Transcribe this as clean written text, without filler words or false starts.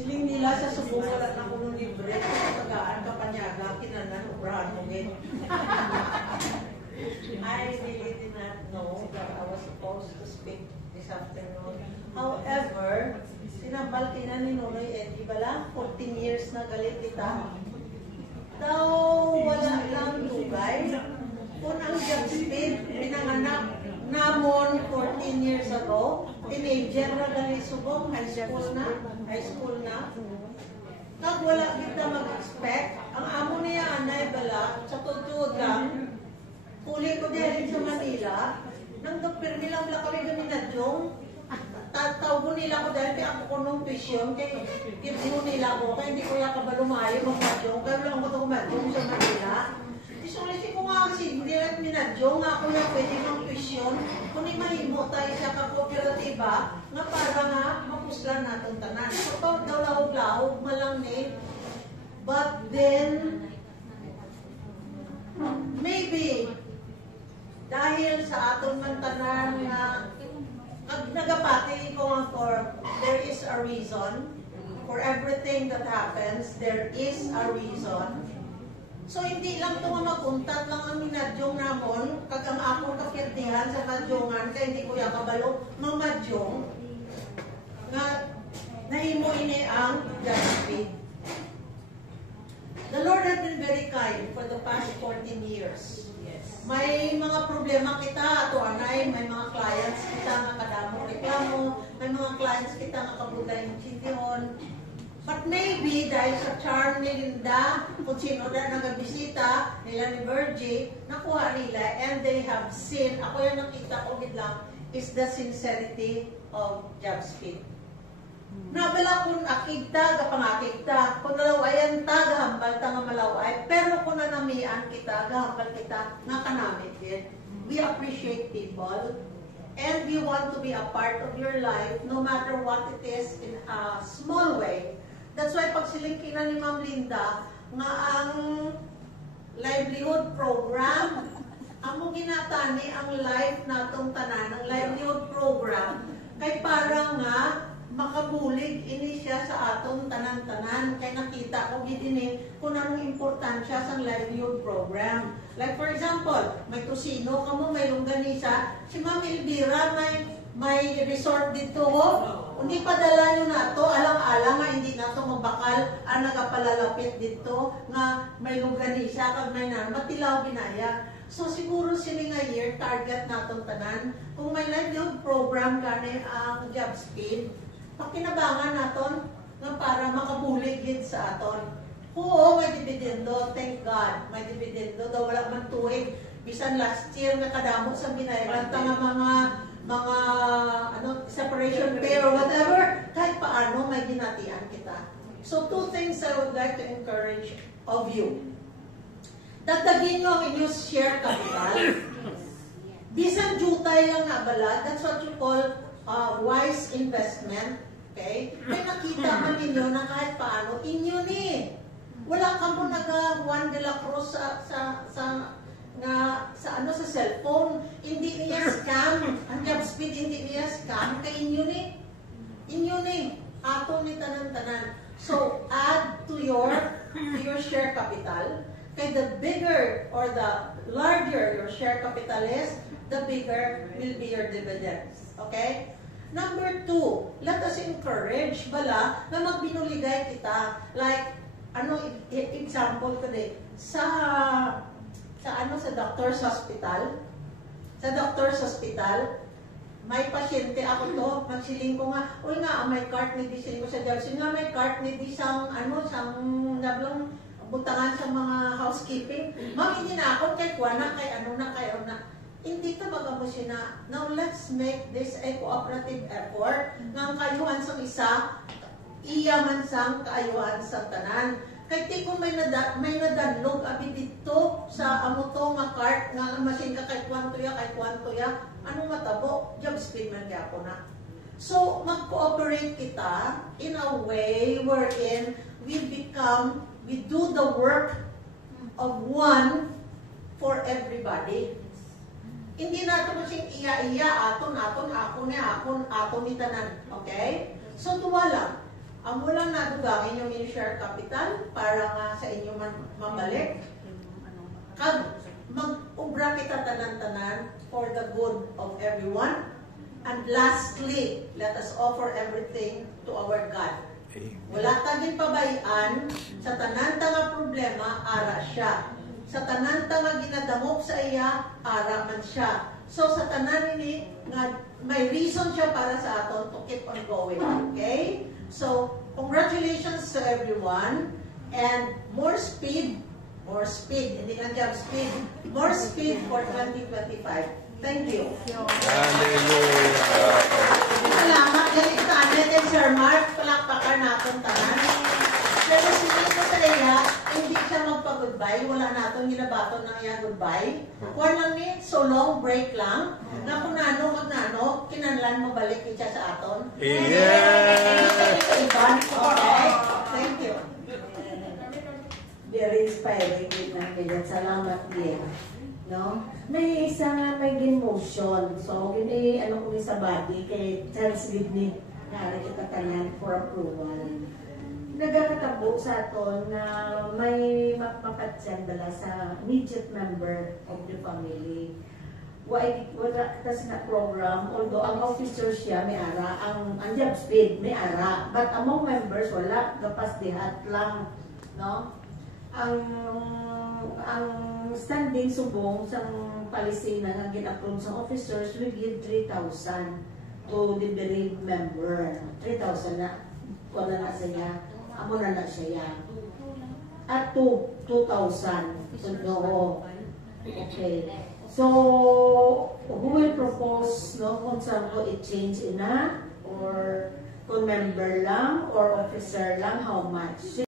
Siling nila sa subong wala na kung libre, tagaan kapanyaga, kinanan, ubrahan mo din. I really did not know that I was supposed to speak this afternoon. However, sinabal kina ni Nonoy Eddie bala, 14 years na galit kita. Daw wala lang tugay. Kung ang job speed, pinanganak namon 14 years ago, teenager na galit subong, high school na. Kag wala kita mag-expect, ang amo niya anay bala, sa tutod lang, huli ko din sa Manila, nang doktor nila wala kami doon na Jong, tawag nila ko dahil kaya ako kunong pisyon, kaya kibsiho nila ko, kaya hindi ko yung kabalumayo mag-Jong, kaya wala ko ito mag-Jong sa Manila. Isulisi ko nga kasi, hindi rin minadyo nga ako na pwede ng pisyon, kung mahimo tayo sa kakooperatiba, nga para nga mapuslan natin tanan. So, daw lahog-lahog malang ni, but then, maybe, dahil sa aton man tanan nga, nagapati ko nga for, there is a reason, for everything that happens, there is a reason. So, hindi lang ito nga maguntat lang ang minadyong namon, kag ang akong kapirtihan sa madyongan, kaya hindi ko yung kabalo, mamadyong, nga nahimo ini ang Godspeed. The Lord has been very kind for the past 14 years. Yes. May mga problema kita, ato anay, may mga clients kita nga kadamo reklamo, may mga clients kita nga kabuday yung sintihon. But maybe dahil sa charm ni Linda, kung sino na nagabisita, nila ni Virgie, nakuha nila and they have seen, ako yung nakita ko lang, is the sincerity of Godspeed. Nabala kung akigta, kapangakigta, kung nalawayan ta, gahambal ta nga malaway, pero kung nanamian kita, gahambal kita, nga kanamit din. We appreciate people, and we want to be a part of your life, no matter what it is in a small way. That's why pag silingkinan ni Ma'am Linda, nga ang livelihood program, amo ginatani ang life natong tanan, ang livelihood program, kay para nga makabulig ini siya sa atong tanan-tanan. Kay nakita ko gidini kung anong importansya sa livelihood program. Like for example, may tusino kamo, may longganisa, si Ma'am Elvira may resort dito ho. Hindi padala nyo na ito, alang-alang nga hindi na ito mabakal ang nagapalalapit dito nga may longganisa kag may matilaw binaya. So siguro sila nga year target natong tanan. Kung may livelihood program gani ang Godspeed, pakinabangan naton nga para makabulig gid sa aton. Oo, may dividendo, thank God, may dividendo daw wala man tuig. Bisan last year nga kadamo sa binayaran ta nga mga separation pay or whatever, kahit paano may ginatian kita. So two things I would like to encourage of you. Dagdagin nyo ang inyong share capital. Bisan jutay lang na bala, that's what you call wise investment. Okay? May nakita man ninyo na kahit paano, inyo ni. Wala ka mo naga Juan de la Cruz sa cellphone, hindi niya scam. Ang Godspeed hindi niya scam, kay inyo ni. Ato ni tanan-tanan. So, add to your share capital. Kay the bigger or the larger your share capital is, the bigger will be your dividends. Okay? Number 2, let us encourage bala na magbinuligay kita. Like, example ko din, sa doctor's hospital. Sa doctor's hospital, may pasyente ako to, magsiling ko nga, uy nga, may cart ni di siling ko sa Johnson nga, may cart ni di sang nablang butangan sa mga housekeeping. Ma'am, hindi na ako, kay kuwana, kay hindi ka magabos yun na, now let's make this a cooperative effort, ng kayuhan sa isa, iyaman sang kaayuhan sa tanan. Kaya di ko may nadanlog abi dito sa amo to nga cart nga masin ka kay kwanto ya, anong matabo? Godspeed man kaya ako na. So, mag-cooperate kita in a way wherein we do the work of one for everybody. Hindi nato kasing iya-iya, aton ni tanan. Okay? So, duwa lang. Amo lang nyo nadugangin yung in-share capital para nga sa inyo mabalik. Kag mag-ubra kita tanan-tanan for the good of everyone. And lastly, let us offer everything to our God. Wala taging pabayan, sa tanan nga problema, ara siya. Sa tanan nga ginadamok sa iya, ara man siya. So sa tanan ini, may reason siya para sa aton to keep on going. Okay? So, congratulations to everyone. And more speed, hindi lang job speed, more speed for 2025. Thank you. Hallelujah. Salamat. Ganito tayo kay Sir Mark. Palakpakan natin tanan. Pero sinigit ko sa iya, hindi siya magpa-goodbye. Wala natin ginabaton ng iya goodbye. Kung lang ni, so long break lang. Na kung nano, kinanlan mabalik siya sa aton. Yeah! Okay? Thank you. Very inspiring din na kaya. Salamat din. No? May isa nga may motion. So, gini, ko ni sa body, kay Charles Whitney, nari kita tanan for approval. Nagkakatabo sa aton na may mapapatsyan dala sa immediate member of the family. Wala kasi na program, although ang officer siya may ara, ang job speed may ara, but among members wala, gapas dihat lang, no? Ang standing subong sa policy na nga gin-approve sa officers, we give 3,000 to the bereaved member. 3,000 na, wala na siya, amo na siya. At 2,000. So, okay. So, who will propose, no, kung saan ko i-change ina, or kung member lang, or officer lang, how much?